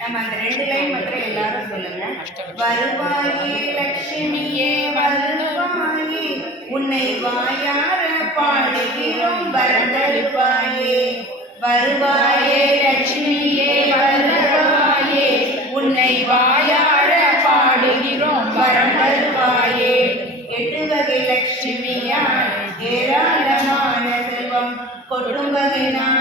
நம்ம அந்த ரெண்டு லைன் மாத்திரம் எல்லாரும் சொல்லுங்க. வருவாயே லட்சுமியே வருவாயே உன்னை வாயார பாடுகிறோம் வரதருவாயே வருவாயே லட்சுமியே வருவாயே உன்னை வாயார பாடுகிறோம் வரம் தருவாயே எட்டு வகை லட்சுமியாய் ஏராளமான செல்வம் கொட்டும் வகை நான்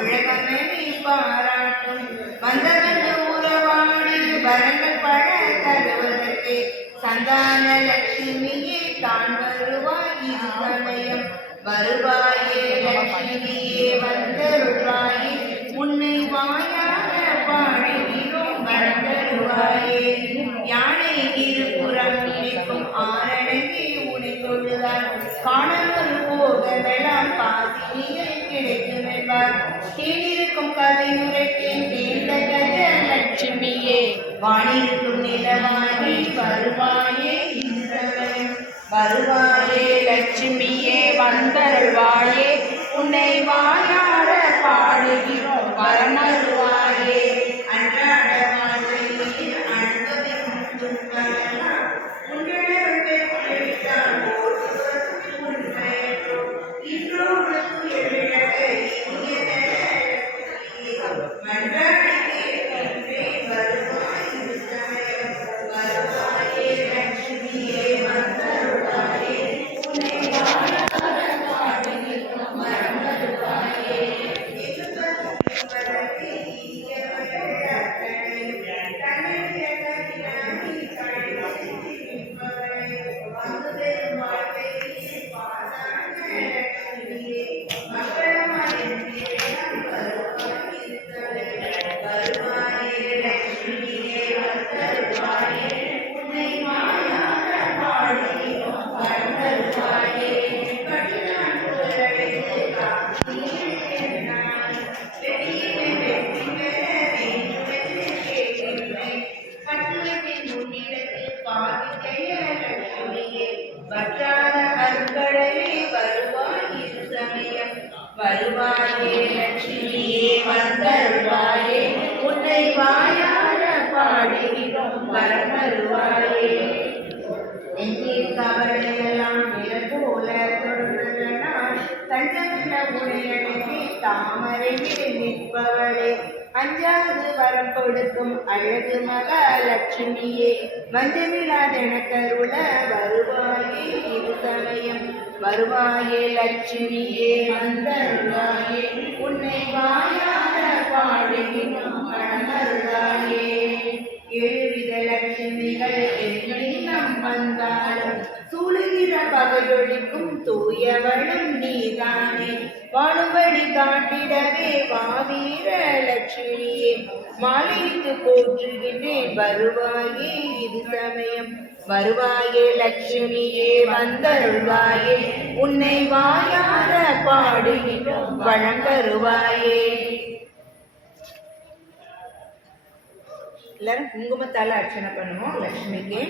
தந்திருக்கார் பாராட்டும் வந்தவன் உறவாடு வரங்கள் பழ தருவதற்கு சந்தான லட்சுமியே தான் வருவாய் இது சமயம் வருவாயே லட்சுமியே வந்தருள்வாயே உன்னை வாயார பாடுகிறோம் வரந்தருவாயே யானை இருபுறம் நிற்கும் ஆரணங்கே உனை தொழுதார் காணவர் போகவெல்லாம் பாசினியை கிடைக்கும் என்பார் தேனிருக்கும் கதை உரைத்தேன் தேர்ந்த கஜ லட்சுமியே வானிருக்கும் நிலவாணி வருவாயே வருவாயே லட்சுமியே வந்தருள்வாயே உன்னை வாயார பாடுகிறோம் வரமருவாயே தஞ்சமில்ல தாமரை நிற்பவளே. அஞ்சாவது வரம் கொடுக்கும் அழகு மகாலட்சுமியே. மஞ்சமில்லாதென கருள வருவாயே இது சமயம். வருவாயே லட்சுமியே வந்தருளாயே உன்னை வாயாத பாடுகிறோம் மனமருளாயே எழுவித லட்சுமிகள் எண்ணம் வந்தாலும் பகலொழிக்கும் தூயவளும் நீதானே. வாழும்படி காட்டிடவே வாவீர லட்சுமியே. மாலையிட்டு போற்றுகின்றேன் வருவாயே இது சமயம். வருவாயே லட்சுமியே வந்தருள்வாயே. உன்னை வாயார பாடுகின்றோம் வழங்கருவாயே. எல்லாரும் குங்குமத்தால அர்ச்சனை பண்ணுவோம் லட்சுமிக்கு.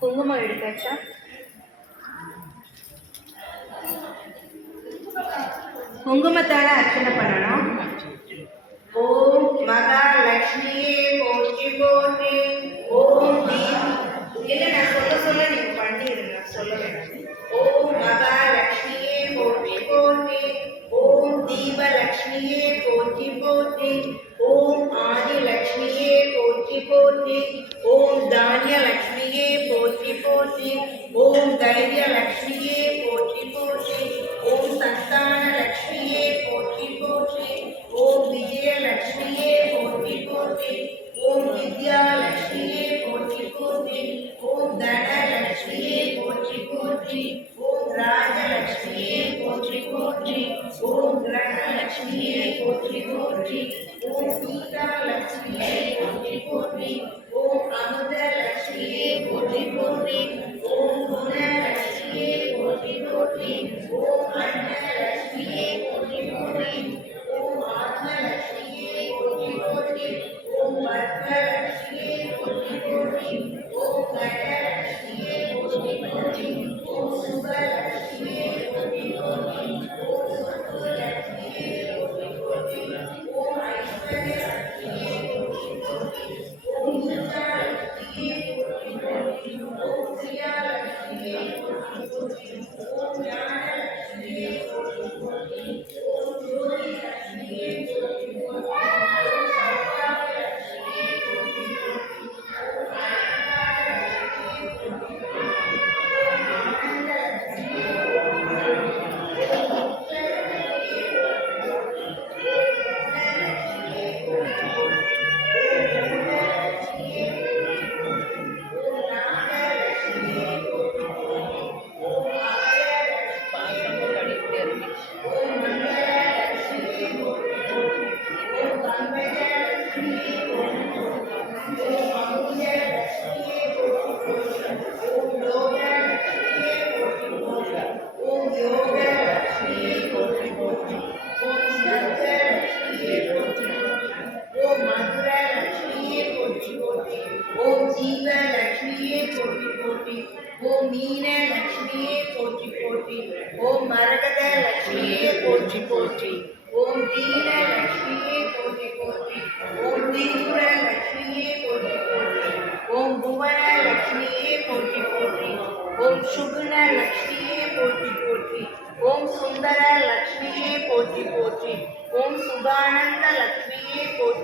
குங்குமம் எடுத்தாச்சா குங்குமத்தால அர்ச்சனை பண்ணணும். ஓம் மகாலட்சுமியே போற்றி போற்றி. ஓம் இல்ல நான் சொல்ல சொல்ல நீங்க பண்ணிடுங்க சொல்ல வேண்டாம். ஓம் மகாலட்சுமியே போற்றி போற்றி. ஓம் தீபலட்சுமியே போற்றி போற்றி ஓம் லட்சுமியை போற்றி போற்றி ஓ சீதா லட்சுமியை போற்றி போற்றி.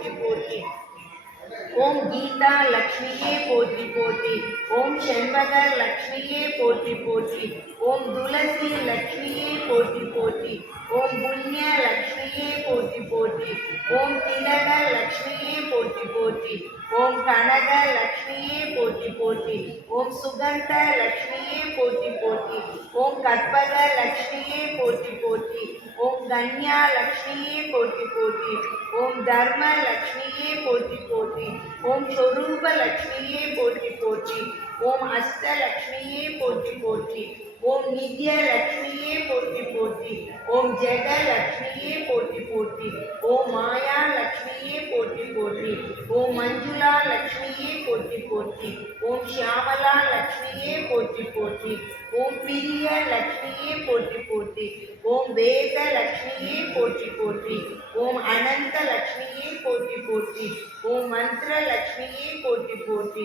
போற்றி போற்றி ஓம் கீதா லக்ஷ்மியே போற்றி போற்றி ஓம் செண்பக லக்ஷ்மியே போற்றி போற்றி ஓம் துளசி லக்ஷ்மியே போற்றி போற்றி ஓம் புண்ணிய லக்ஷ்மியே போற்றி போற்றி ஓம் திலக லக்ஷ்மியே போற்றி போற்றி ஓம் கனக லக்ஷ்மியே போற்றி போற்றி ஓம் சுகந்த லக்ஷ்மியே போற்றி போற்றி ஓம் கற்பக லக்ஷ்மியே போற்றி போற்றி ஓம் கன்யா லக்ஷ்மியே போற்றி போற்றி ஓம் தர்ம லக்ஷ்மியே போற்றி போற்றி ஓம் சொரூப லக்ஷ்மியே போற்றி போற்றி ஓம் அஷ்ட லக்ஷ்மியே போற்றி போற்றி ஓம் நித்ய லக்ஷ்மியே போற்றி போற்றி ஓம் ஜெக லக்ஷ்மியே போற்றி போற்றி ஓம் மாயா லக்ஷ்மியே போற்றி போற்றி ஓம் மஞ்சுளா லக்ஷ்மியே போற்றி போற்றி ஓம் ஷியாமலா லக்ஷ்மியே போற்றி போற்றி ஓம் பிரிய லக்ஷ்மியே போற்றி போற்றி ஓம் வேத லக்ஷ்மியே போற்றி போற்றி ஓம் அனந்த லக்ஷ்மியே போற்றி போற்றி ஓம் மந்திர லக்ஷ்மியே போற்றி போற்றி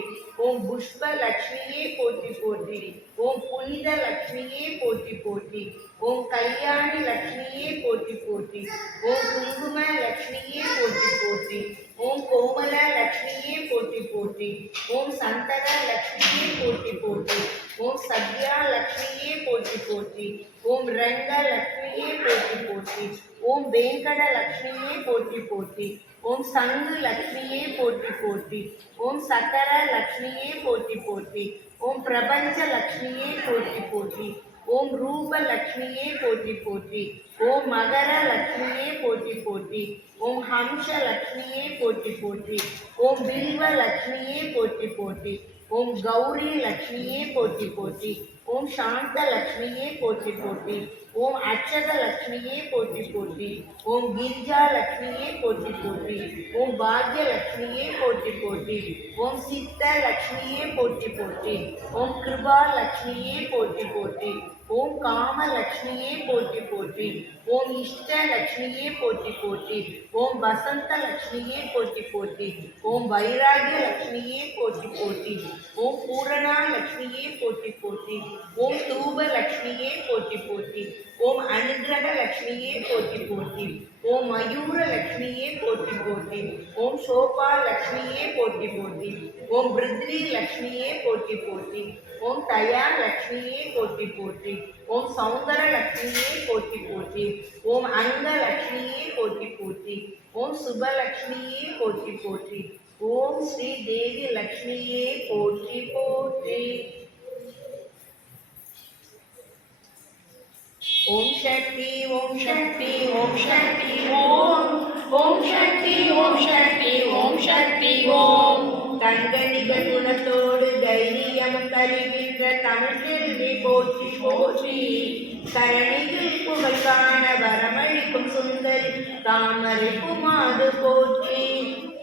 லட்சுமியே போற்றி போற்றி. ஓம் புனித லட்சுமியே போற்றி போற்றி. ஓம் கல்யாணி லட்சுமியே போற்றி போற்றி. ஓம் குங்கும லட்சுமியே போற்றி போற்றி. ஓம் கோமல லட்சுமியே போற்றி போற்றி. ஓம் சந்தன லட்சுமியே போற்றி போற்றி. ஓம் சத்யா லட்சுமியே போற்றி போற்றி. ஓம் ரங்க லட்சுமியே போற்றி போற்றி. ஓம் வேங்கட லக்ஷ்மியே போற்றி போற்றி. ஓம் சங்கு லக்ஷ்மியே போற்றி போற்றி. ஓம் சக்கர லக்ஷ்மியே போற்றி போற்றி. ஓம் பிரபஞ்ச லக்ஷ்மியே போற்றி போற்றி. ஓம் ரூப லக்ஷ்மியே போற்றி போற்றி. ஓம் மகர லக்ஷ்மியே போற்றி போற்றி. ஓம் ஹம்ச லக்ஷ்மியே போற்றி போற்றி. ஓம் பில்வ லக்ஷ்மியே போற்றி போற்றி. ஓம் கௌரி லக்ஷ்மியே போற்றி போற்றி. ஓம் சாந்த லக்ஷ்மியே போற்றி போற்றி ஓம் அட்சத லக்ஷ்மியே போற்றி போற்றி ஓம் கிரிஜா லக்ஷ்மியே போற்றி போற்றி ஓம் பாக்ய லக்ஷ்மியே போற்றி போற்றி ஓம் சித்த லக்ஷ்மியே போற்றி போற்றி ஓம் கிருபா லக்ஷ்மியே போற்றி போற்றி ஓம் காம லக்ஷ்மியே போற்றி போற்றி ஓம் இஷ்ட லக்ஷ்மியே போற்றி போற்றி ஓம் வசந்த லக்ஷ்மியே போற்றி போற்றி ஓம் வைராகிய லக்ஷ்மியே போற்றி போற்றி ஓம் பூரணா லக்ஷ்மியே போற்றி போற்றி ஓம் தூப லக்ஷ்மியே போற்றி போற்றி ஓம் அனுகிரக லக்ஷ்மியே போற்றி போற்றி ஓம் மயூர லக்ஷ்மியே போற்றி போற்றி. ஓம் சோபா லக்ஷ்மியே போற்றி போற்றி. ஓம் பிருத்வி லக்ஷ்மியே போற்றி போற்றி. ஓம் தயா லக்ஷ்மியே போற்றி போற்றி. ஓம் சௌந்தர லக்ஷ்மியே போற்றி போற்றி. ஓம் அங்க லக்ஷ்மியே போற்றி போற்றி. ஓம் சுபலக்ஷ்மியே போற்றி போற்றி. ஓம் ஸ்ரீ தேவி லக்ஷ்மியே போற்றி போற்றி. ஓம் சக்தி ஓம் சக்தி ஓம் சக்தி ஓம். ஓம் சக்தி ஓம் சக்தி ஓம் சக்தி ஓம். தங்க நிபுணத்தோடு தைரியம் தருகின்ற தமிழ் செல்வி போற்றி போற்றி. கரணிகள் புகழ்கான வரமளிக்கும் சுந்தரி தாமரை குமாது போற்றி.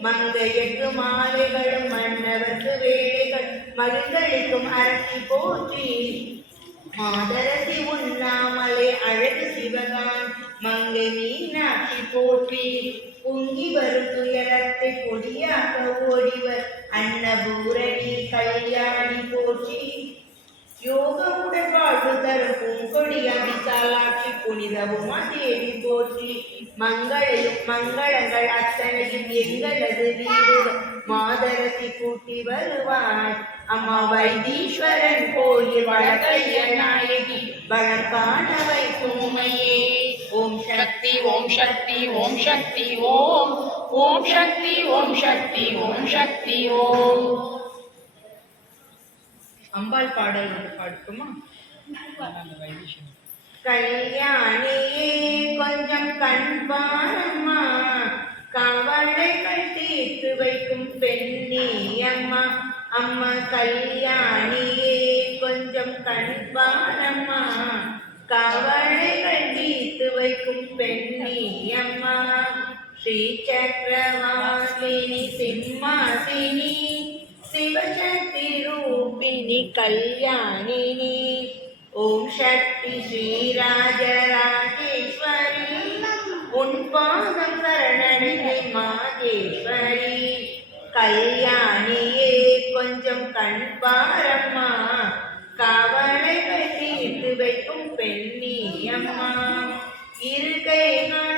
மங்கையக்கு மாலைகளும் மன்னவர்க்கு வேலைகள் மருந்தளிக்கும் அரசி போற்றி. மாதரசி உண்ணாமலே அழகு சிவகான் மங்கை மீனாட்சி போற்றி. பொங்கி வரும் துயரத்தை கொடியாக ஓடிவர். அன்னபூரணி கல்யாணி போற்றி. யோகமுடன் வாழ்வு தரும் பூங்கொடி அமிதாலாட்சி புனிதவுமா தேவி போற்றி மங்களையும் மங்களங்கள் அத்தனையும் எங்களது வீடு மாதரசி கூட்டி வருவார் அம்மா வைத்தீஸ்வரன் கோயில் வழக்கைய நாயகி வழக்கான வைக்கும் ஓம் சக்தி ஓம் சக்தி ஓம் சக்தி ஓம் ஓம் சக்தி ஓம் சக்தி ஓம் சக்தி ஓம் அம்பாள் பாடல் வந்து பாடுக்குமா கல்யாணியே கொஞ்சம் கண்பாரம்மா கவலைகள் தீர்த்து வைக்கும் பெண்ணே அம்மா. அம்மா கல்யாணியே கொஞ்சம் கண்பாரம்மா கவலைகள் தீர்த்து வைக்கும் பெண்ணே அம்மா. ஸ்ரீ சக்கரவாசினி சிம்மாசினி சிவசக்தி ரூபிணி கல்யாணினி. ஓம் சக்தி ஸ்ரீராஜராஜேஸ்வரி உன் பாதம் சரணடைந்தை மாதேஸ்வரி. கல்யாணியே கொஞ்சம் கண் பாரம்மா. கவலைகள் தீர்த்து வைக்கும் பெண்ணி அம்மா. இருக்கை நான்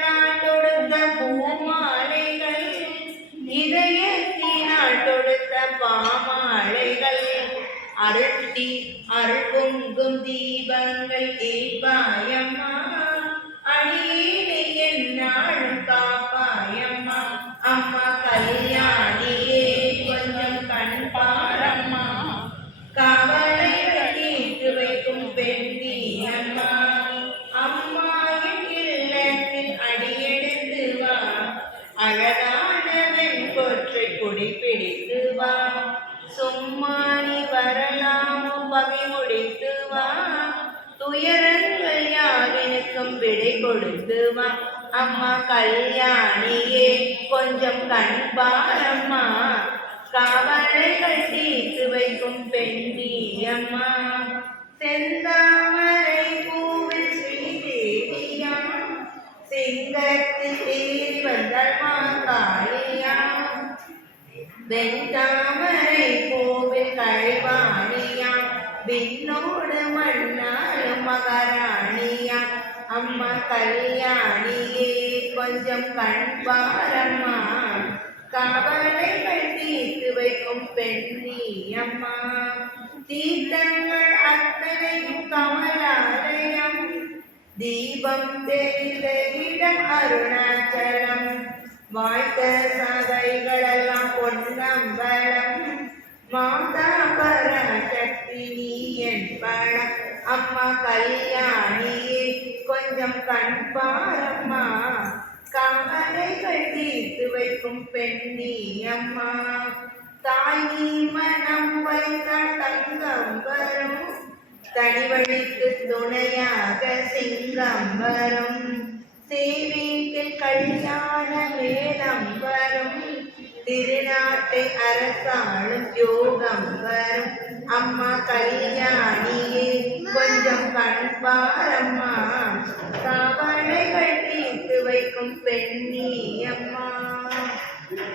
அருட்டி அருள் பொங்கும் தீபங்கள் ஏற்பாயம்மா அடியேனை என்னாலும் காப்பாயம்மா. அம்மா கல்யாணியே கொஞ்சம் கண் பாரம்மா. கவலை தீர்த்து வைக்கும் பெண்ணி அம்மா அம்மா என் இல்லத்தில் அடியெடுத்து வா. அழகானவன் வெண்கொற்றை கொடி பிடித்து வா. சும்மா நீ வரலாமோ பகை முடித்து வா. துயரங்கள் யாவினுக்கும் விடை கொடுத்து வா. அம்மா கல்யாணியே கொஞ்சம் கண் பாரம்மா. கவலைகள் தீர்த்து வைக்கும் பெண்டி அம்மா செந்தாமரை பூவில் ஸ்ரீதேவியா சிங்கத்தில் ஏறி வந்தாள் மாகாளியா வெண்தாமரை பூவில் கழி விண்ணோடு மண்ணாலும் மகாராணியா அம்மா கல்யாணியே கொஞ்சம் கண் பாரம்மா கவலைகள் தீர்த்து வைக்கும் பெண்ணி அம்மா தீர்த்தங்கள் அத்தனையும் கமலாலயம் தீபம் தெரிந்த இடம் அருணாச்சலம் வாழ்த்த சபைகளெல்லாம் பொன்னம்பலம் மாதா பராசக்தி நீ என் அம்மா கல்யாணியே கொஞ்சம் கண் பாரம்மா. கவலைகள் தீர்த்து வைக்கும் பெண்ணி அம்மா தாய் நீ மனம் வைத்தால் தங்கம் வரும். தனிவழிக்கு துணையாக சிங்கம் வரும். சேவீட்டில் கல்யாண மேளம் வரும். திருநாட்டை அரசாளும் யோகம் வரும். அம்மா கல்யாணியே கொஞ்சம் கண்பாரம்மா. கவலைகள் தீர்த்து வைக்கும் பெண்ணி அம்மா.